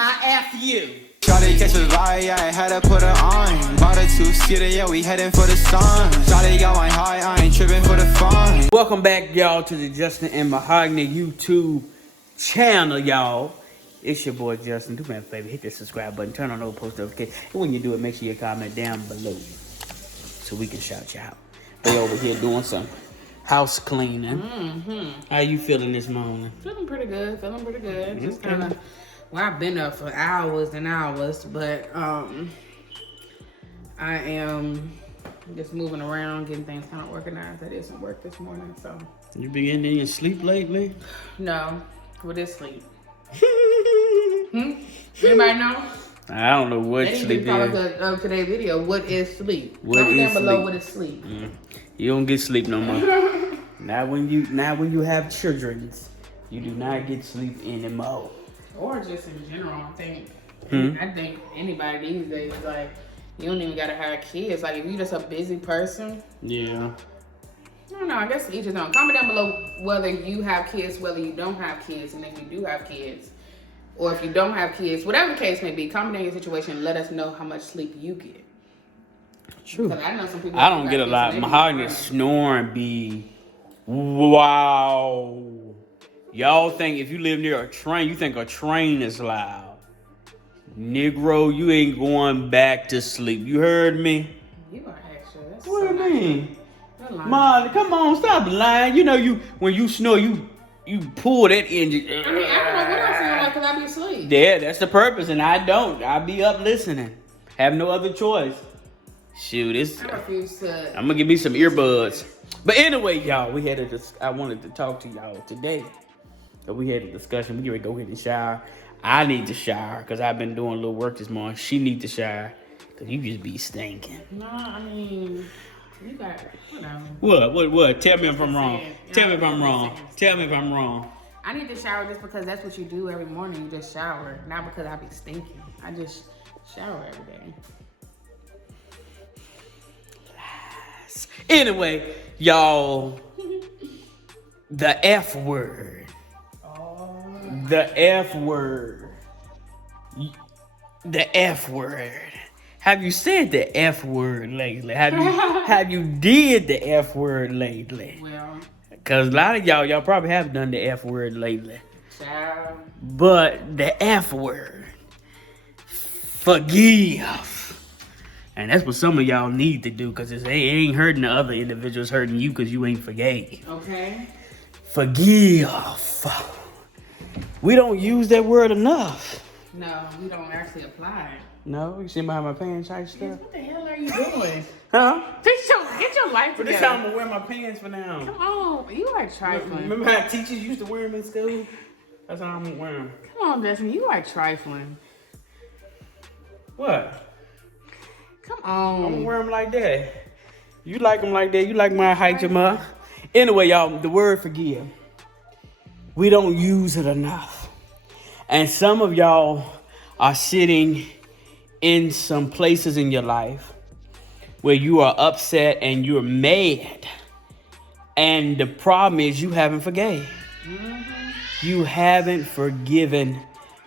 I F you. Shawty catch a vibe, yeah, I had to put her on. Bought a two-seater, yeah, we heading for the sun. Shawty got my high, I ain't tripping for the fun. Welcome back, y'all, to the Justin and MaHogany YouTube channel, y'all. It's your boy Justin. Do me a favor, hit the subscribe button, turn on those post notifications. And when you do it, make sure you comment down below so we can shout you out. They over here doing some house cleaning. How you feeling this morning? Feeling pretty good. Just kind of, well, I've been up for hours and hours, but I am just moving around, getting things kind of organized. I did some work this morning, so. You been getting your sleep lately? No. What is sleep? Anybody know? I don't know what sleep is. Of today's video, what is sleep? What Comment is down below sleep? what is sleep. You don't get sleep no more. Not when you have children. You do not get sleep anymore. Or just in general, I think. I think anybody these days, like, you don't even gotta have kids. Like, if you're just a busy person. Yeah. I don't know. I guess each his own. Comment down below whether you have kids, whether you don't have kids, and if you do have kids, or if you don't have kids, whatever the case may be. Comment down your situation and let us know how much sleep you get. True. I know some people. I don't get a lot. MaHogany snoring be wow. Y'all think if you live near a train, you think a train is loud. Negro, you ain't going back to sleep. You heard me? You are extra. That's What do you mean? Mom, come on, stop lying. You know when you snore, you pull that engine. I mean, I don't know what else you like because I be asleep. Yeah, that's the purpose, and I don't. I be up listening. Have no other choice. Shoot, I refuse to. I'm gonna give me some earbuds. But anyway, y'all, I wanted to talk to y'all today. So we had a discussion. We get ready to go ahead and shower. I need to shower because I've been doing a little work this morning. She need to shower because you just be stinking. No, I mean, you got whatever. What? Tell me if I'm wrong. Tell me if I'm wrong. I need to shower just because that's what you do every morning. You just shower, not because I be stinking. I just shower every day. Anyway, y'all, the F word. The F word. The F word. Have you said the F word lately? Have you did the F word lately? Well, because a lot of y'all probably have done the F word lately. child. But the F word, forgive. And that's what some of y'all need to do, because it ain't hurting the other individuals, hurting you because you ain't forgave. Okay. Forgive. We don't use that word enough. No, we don't actually apply it. No, you see behind my pants type stuff? What the hell are you doing? Huh? Get your life For together. this time I'm gonna wear my pants for now. Come on, you are trifling. Remember how teachers used to wear them in school? That's how I'm gonna wear them. Come on, Justin, you are trifling. What? Come I'm gonna on. wear them like that. You like them like that. You like when I hike them up. Anyway, y'all, the word forgive. We don't use it enough. And some of y'all are sitting in some places in your life where you are upset and you're mad. And the problem is you haven't forgave. You haven't forgiven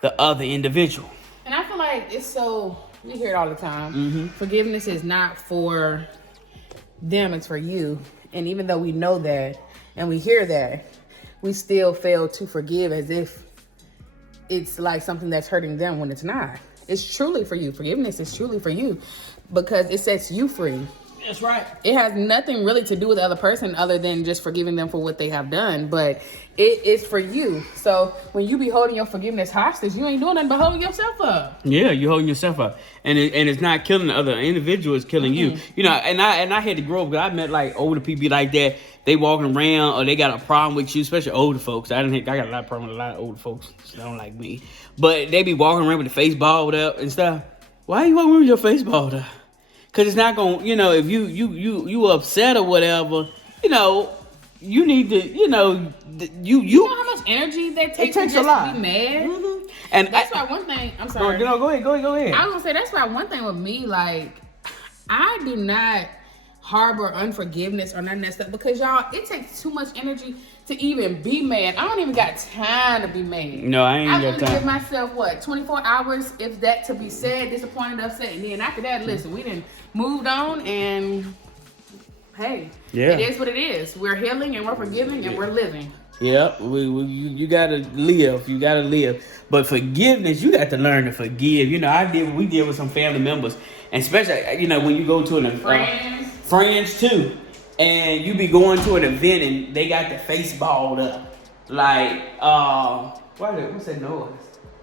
the other individual. And I feel like it's so, we hear it all the time. Forgiveness is not for them, it's for you. And even though we know that and we hear that, we still fail to forgive as if it's like something that's hurting them when it's not. It's truly for you. Forgiveness is truly for you because it sets you free. That's right. It has nothing really to do with the other person other than just forgiving them for what they have done. But it is for you. So when you be holding your forgiveness hostage, you ain't doing nothing but holding yourself up. Yeah, you're holding yourself up, and it's not killing the other individual; it's killing you. You know, and I had to grow up because I met like older people like that. They walking around or they got a problem with you, especially older folks. I got a lot of problem with a lot of older folks. They don't like me, but they be walking around with the face balled up and stuff. Why are you walking around with your face balled up? Cause it's not gonna, if you upset or whatever, you need to, you know how much energy that takes takes to a lot. Be mad. And that's why one thing. I'm sorry. Go ahead. I was gonna say that's why one thing with me, like, I do not harbor unforgiveness or none of that stuff, because y'all, it takes too much energy to even be mad. I don't even got time to be mad. No, I ain't got I time. give myself 24 hours, if that, to be sad, disappointed, upset, and then after that, listen, we done moved on, and hey, it is what it is. We're healing and we're forgiving and we're living. Yep, you gotta live. You gotta live. But forgiveness, you got to learn to forgive. You know, we did with some family members, and especially, you know, when you go to an friends too, and you be going to an event and they got the face balled up, like what's that noise?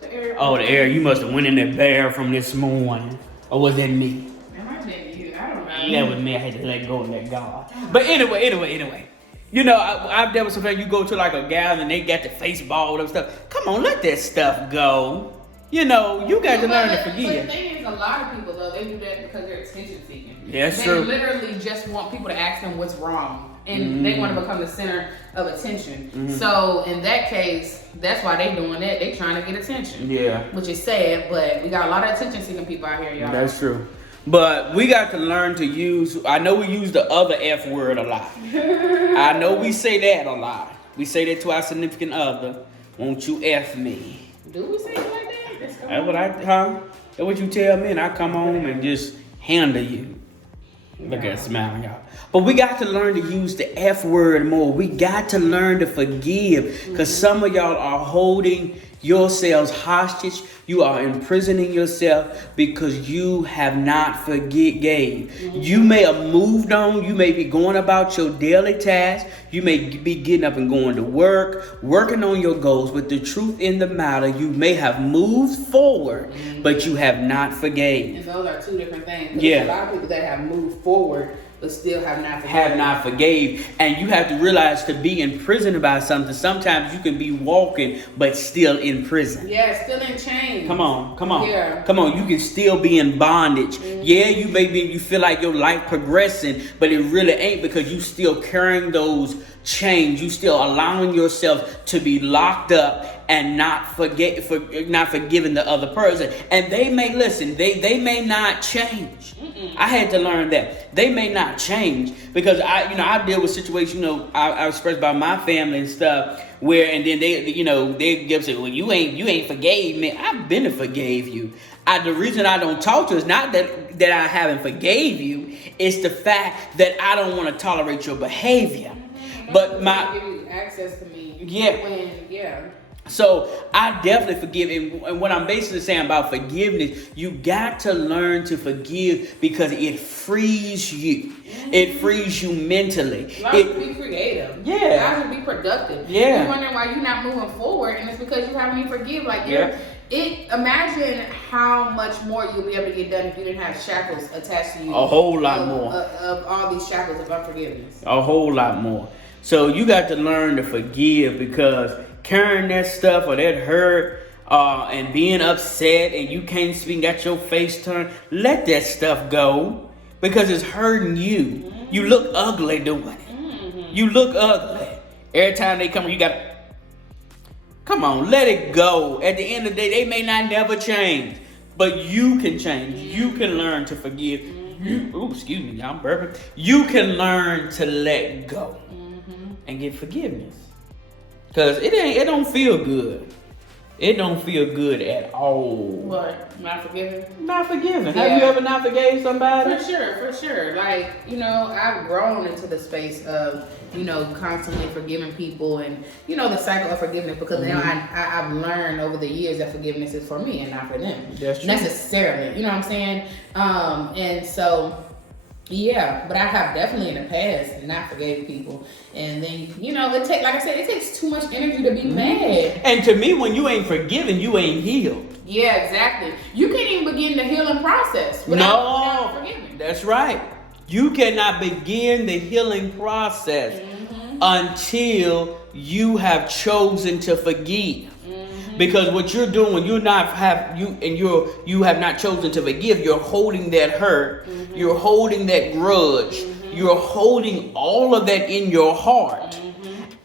The air. Oh, the air. You must have went in that bear from this morning, or was that me? That might be you. I don't know. That was me. I had to let go and let God. But anyway. You know, I've dealt with some friends. You go to like a gathering and they got the face balled up stuff. Come on, let that stuff go. You know, you got to learn to forgive. But the thing is, a lot of people, though, they do that because they're attention seeking. Yeah, that's they true. literally just want people to ask them what's wrong. And they want to become the center of attention. So, in that case, that's why they doing that. They trying to get attention. Yeah. Which is sad, but we got a lot of attention seeking people out here, y'all. That's true. But we got to learn to use, I know we use the other F word a lot. I know we say that a lot. We say that to our significant other. Won't you F me? Do we say it like that? That's what you tell me, and I come home and just handle you. Look at smiling, y'all. But we got to learn to use the F word more. We got to learn to forgive, because some of y'all are holding yourselves hostage. You are imprisoning yourself because you have not forgave. You may have moved on. You may be going about your daily tasks. You may be getting up and going to work, working on your goals. But the truth in the matter, you may have moved forward, but you have not forgave. And those are two different things. Yeah. There's a lot of people that have moved forward but still have not forgave. And you have to realize, to be in prison about something, sometimes you can be walking but still in prison. Yeah, still in chains. Come on. Yeah. Come on, you can still be in bondage. Yeah, you feel like your life progressing, but it really ain't, because you still carrying those chains. You still allowing yourself to be locked up and not forgiving the other person. And they may listen, they may not change. I had to learn that they may not change, because I deal with situations, I express about my family and stuff, where, and then they give say, well, you ain't forgave me. I've been to forgave you. The reason I don't talk to you is not that I haven't forgave you. It's the fact that I don't want to tolerate your behavior. But give you access to me. Yeah. So I definitely forgive. And what I'm basically saying about forgiveness, you got to learn to forgive, because it frees you. It frees you mentally. Allows you to be creative. Yeah. Allows you to be productive. Yeah. You're wondering why you're not moving forward, and it's because you haven't even forgive. Imagine how much more you'll be able to get done if you didn't have shackles attached to you. A whole lot more. Of all these shackles of unforgiveness. A whole lot more. So you got to learn to forgive, because carrying that stuff or that hurt and being upset and you can't speak, got your face turned, let that stuff go, because it's hurting you. You look ugly doing it. You look ugly. Every time they come, you got to, come on, let it go. At the end of the day, they may not never change, but you can change. You can learn to forgive. Excuse me, I'm burping. You can learn to let go and get forgiveness. Because it don't feel good. It don't feel good at all. What? Not forgiving? Not forgiving. Yeah. Have you ever not forgave somebody? For sure. Like, I've grown into the space of, constantly forgiving people and, the cycle of forgiveness, because now I've learned over the years that forgiveness is for me and not for them. That's true. Necessarily. You know what I'm saying? And so, yeah, but I have definitely in the past not forgave people. And then, it takes too much energy to be mad. And to me, when you ain't forgiven, you ain't healed. Yeah, exactly. You can't even begin the healing process without forgiving. That's right. You cannot begin the healing process until you have chosen to forgive. Because what you're doing when you have not chosen to forgive, you're holding that hurt, you're holding that grudge, you're holding all of that in your heart,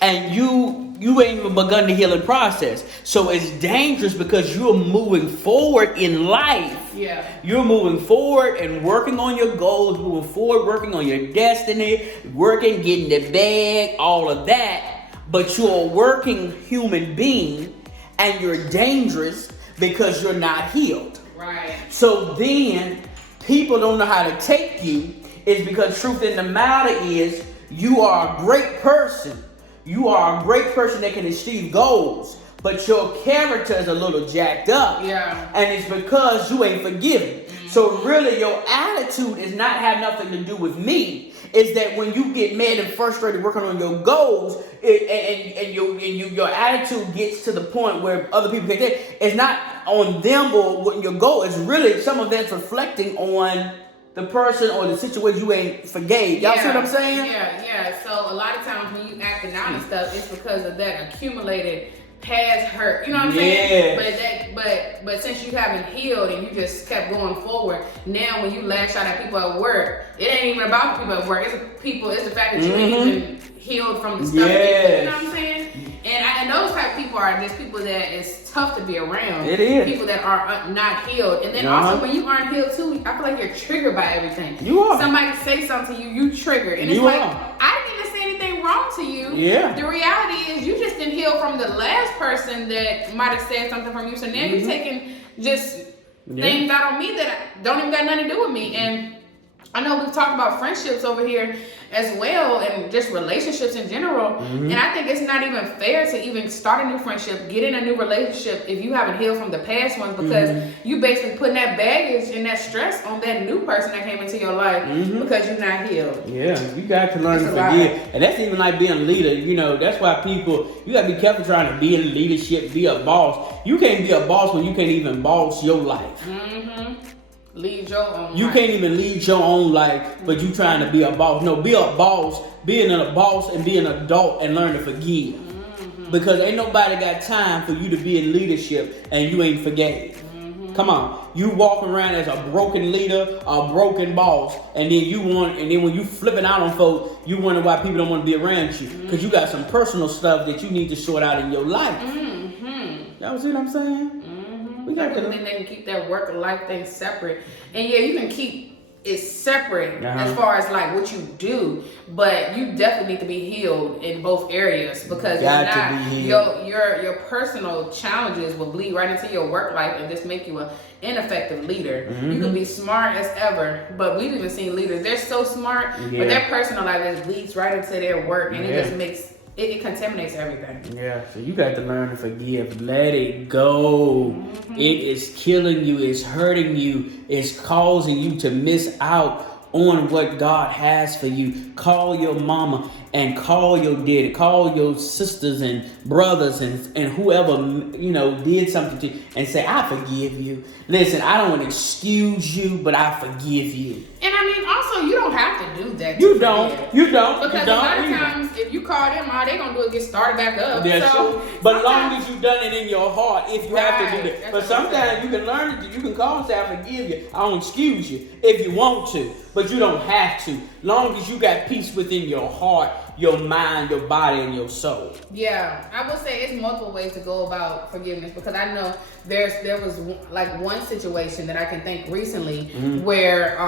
and you you ain't even begun the healing process. So it's dangerous because you're moving forward in life. Yeah. You're moving forward and working on your goals, moving forward, working on your destiny, working, getting the bag, all of that. But you're a working human being and you're dangerous because you're not healed. Right. So then people don't know how to take you. It's because truth in the matter is you are a great person. You are a great person that can achieve goals, but your character is a little jacked up. Yeah. And it's because you ain't forgiven. So really your attitude is not have nothing to do with me. It's that when you get mad and frustrated working on your goals, your attitude gets to the point where other people can get, it's not on them or what your goal is. Really some of that's reflecting on the person or the situation you ain't forgave. Y'all see what I'm saying? Yeah. So a lot of times when you acting out and stuff, it's because of that accumulated past hurt. You know what I'm saying? But since you haven't healed and you just kept going forward, now when you lash out at people at work, it ain't even about the people at work. It's the fact that you ain't even healed from the stuff. You know what I'm saying? And those type of people are just people that it's tough to be around. It is. People that are not healed. And then also when you aren't healed too, I feel like you're triggered by everything. You are. Somebody say something to you, you trigger. And it's I didn't even say anything wrong to you. Yeah. The reality is you just didn't heal from the last person that might have said something from you. So now you're taking just things out on me that don't even got nothing to do with me. And I know we've talked about friendships over here as well and just relationships in general. And I think it's not even fair to even start a new friendship, get in a new relationship if you haven't healed from the past ones because you basically putting that baggage and that stress on that new person that came into your life because you're not healed. Yeah, you got to learn to forgive. And that's even like being a leader. You know, that's why you got to be careful trying to be in leadership, be a boss. You can't be a boss when you can't even boss your life. Lead your own You life. can't even lead your own life, but you trying to be a boss. No, be a boss, being a boss and be an adult and learn to forgive. Because ain't nobody got time for you to be in leadership and you ain't forgave. Come on. You walk around as a broken leader, a broken boss, and then when you flipping out on folks, you wonder why people don't want to be around you. Because you got some personal stuff that you need to sort out in your life. Y'all see what I'm saying? We got to then they can keep that work and life thing separate. And yeah, you can keep it separate as far as like what you do, but you definitely need to be healed in both areas because if not, your personal challenges will bleed right into your work life and just make you an ineffective leader. You can be smart as ever, but we've even seen leaders, they're so smart, but their personal life just bleeds right into their work and it just makes it contaminates everything. Yeah, so you got to learn to forgive. Let it go. It is killing you. It's hurting you. It's causing you to miss out on what God has for you. Call your mama and call your daddy. Call your sisters and brothers and whoever, did something to you and say, I forgive you. Listen, I don't want to excuse you, but I forgive you. And I mean, also, you don't have to do that. You don't. Because a lot of times, if you call them, all they going to do is get started back up. That's true. But long as you've done it in your heart, if you have to do that. But sometimes you can learn it. You can call and say, I forgive you. I don't excuse you if you want to. But you don't have to. Long as you got peace within your heart, your mind, your body, and your soul. Yeah, I would say it's multiple ways to go about forgiveness because I know there was like one situation that I can think recently where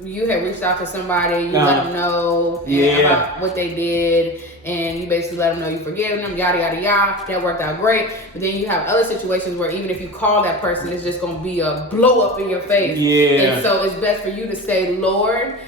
you had reached out to somebody, you let them know about what they did, and you basically let them know you forgive them, yada yada yada. That worked out great. But then you have other situations where even if you call that person, it's just gonna be a blow up in your face. Yeah. And so it's best for you to say, Lord,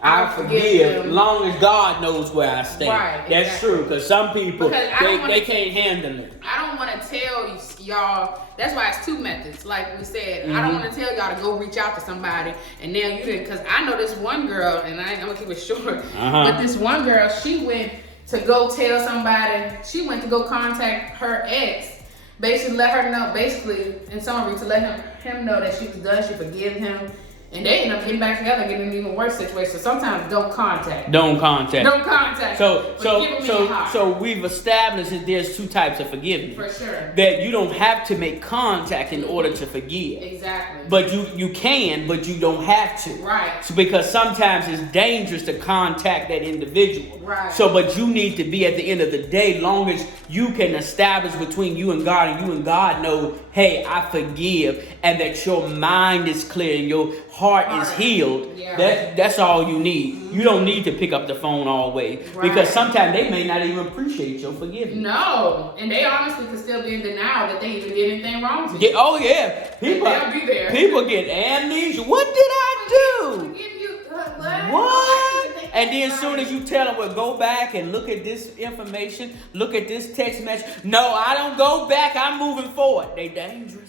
I forgive, long as God knows where I stand. Right, that's true, because some people, they can't handle it. I don't want to tell y'all, that's why it's two methods. Like we said, I don't want to tell y'all to go reach out to somebody, and now you didn't, because I know this one girl, and I'm going to keep it short, but this one girl, she went to go tell somebody, she went to go contact her ex, basically let her know, basically, in summary, to let him know that she was done, she forgive him, And they end up getting back together, getting in an even worse situation. So sometimes don't contact. Don't contact. Don't contact. So we've established that there's two types of forgiveness. For sure. That you don't have to make contact in order to forgive. Exactly. But you can, but you don't have to. Right. So because sometimes it's dangerous to contact that individual. Right. So, but you need to be, at the end of the day, long as you can establish between you and God know, hey, I forgive, and that your mind is clear and your heart is healed. Yeah. That's all you need. You don't need to pick up the phone always. Right. Because sometimes they may not even appreciate your forgiveness. No. And they honestly could still be in denial that they even did anything wrong to you. Yeah, oh yeah. They'll be there. People get amnesia. What did I do? Forgive you. What? And then as soon as you tell them, well, go back and look at this information, look at this text message. No, I don't go back. I'm moving forward. They dangerous.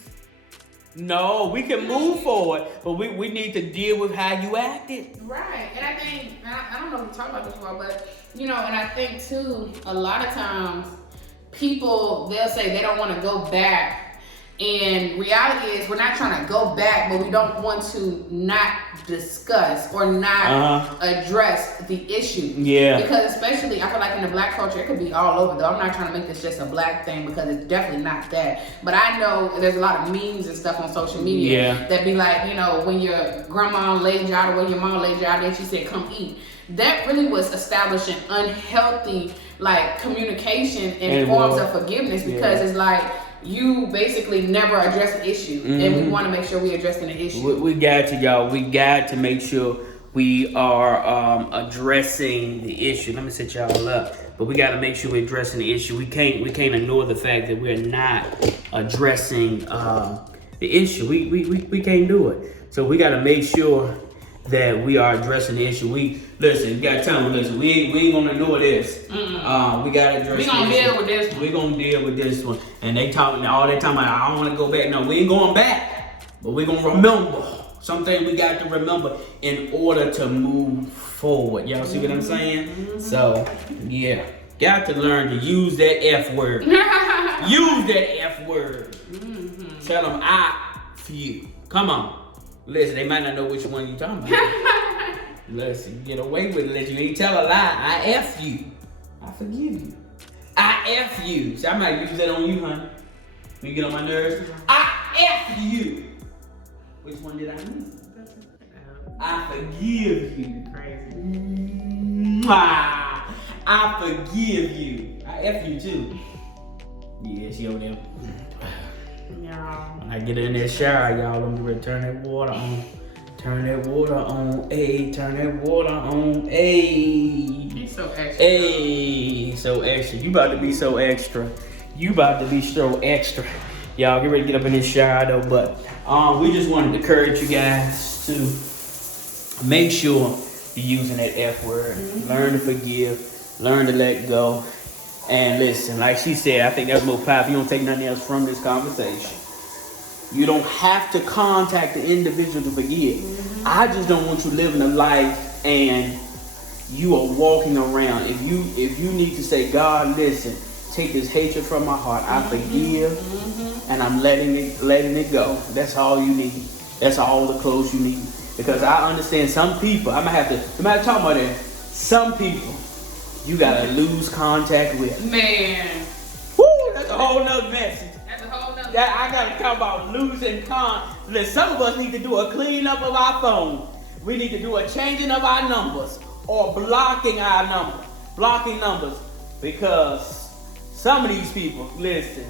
No, we can move forward, but we need to deal with how you acted. Right. And I think, I don't know if we talked about this before, but, and I think, too, a lot of times, people, they'll say they don't want to go back. And reality is, we're not trying to go back, but we don't want to not discuss or not address the issue. Yeah. Because especially, I feel like in the Black culture, it could be all over, though. I'm not trying to make this just a Black thing, because it's definitely not that. But I know there's a lot of memes and stuff on social media that be like, when your grandma laid you out or when your mom laid you out, and she said, come eat. That really was establishing unhealthy, communication and forms of forgiveness, because it's like, you basically never address an issue, and we want to make sure we addressing the issue. We got to make sure we are addressing the issue. Let me set y'all up, but we got to make sure we're addressing the issue. We can't ignore the fact that we're not addressing the issue. We can't do it. So we got to make sure that we are addressing the issue. You gotta tell them, we ain't gonna ignore this. We gotta address. We gonna deal with this one. We gonna deal with this one. And they talking all that time about, I don't want to go back. No, we ain't going back, but we gonna remember something. We got to remember in order to move forward. Y'all see what I'm saying? So got to learn to use that F word. Use that F word. Tell them I for you. Come on. Listen, they might not know which one you talking about. Listen, get away with it. Listen, you ain't tell a lie. I F you. I forgive you. I F you. See, I might use that on you, honey. When you get on my nerves. I F you. Which one did I miss? I forgive you. Crazy. I forgive you. I F you too. Yeah, she over there. When I get in that shower, y'all, I'm gonna turn that water on. Turn that water on, ayy. Turn that water on, ayy. He's so extra. Ayy, so extra. You about to be so extra. You about to be so extra. Y'all get ready to get up in this shower though, but we just wanted to encourage you guys to make sure you're using that F word. Learn to forgive. Learn to let go. And listen, like she said, I think that's more powerful. You don't take nothing else from this conversation. You don't have to contact the individual to forgive. I just don't want you living a life and you are walking around. If you need to say, God, listen, take this hatred from my heart. I forgive and I'm letting it go. That's all you need. That's all the clothes you need. Because I understand some people, I'm gonna talk about that. Some people you gotta lose contact with. Man. Woo, that's a whole nother message. That's a whole nother I gotta talk about losing Listen, some of us need to do a cleanup of our phone. We need to do a changing of our numbers or blocking our numbers. Blocking numbers. Because some of these people, listen,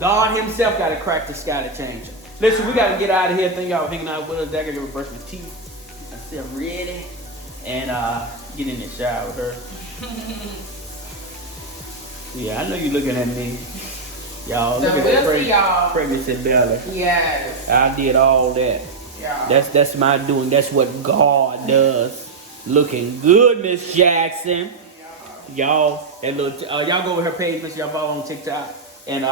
God himself gotta crack the sky to change them. Listen, we gotta get out of here. Thank y'all for hanging out with us. I gotta brush my teeth. I'm still ready. And get in the shower with her. Yeah, I know you looking at me. Y'all, look at that pregnancy belly. Yes. I did all that. Yeah. That's my doing. That's what God does. Looking good, Miss Jackson. Y'all, that little y'all go over her page, Miss y'all follow on TikTok and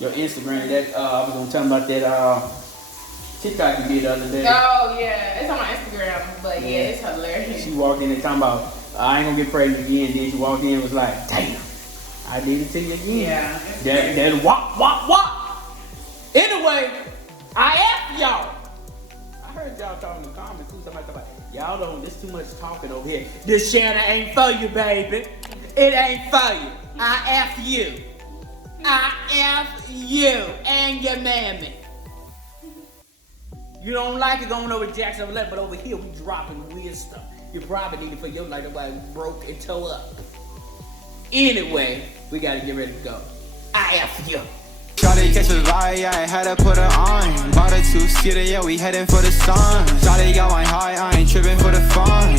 your Instagram. That I was gonna tell them about that TikTok you did the other day. Oh yeah, it's on my Instagram, but yeah, it's hilarious. She walked in and talking about, I ain't gonna get pregnant again. Then she walked in and was like, damn, I did it to you again. Yeah. Then wop. Anyway, I asked y'all. I heard y'all. y'all talking in the comments too. Somebody talking about, y'all don't, this too much talking over here. This channel ain't for you, baby. It ain't for you. I F you. I F you and your mammy. You don't like it going over to Jackson 11, but over here we dropping wisdom. You probably need it for your life. Nobody broke and toe up. Anyway, we gotta get ready to go. I F you. Shawty catch a vibe, yeah, I had to put her on. Bought a two-seater, yeah, we heading for the sun. Shawty got my high, I ain't tripping for the fun.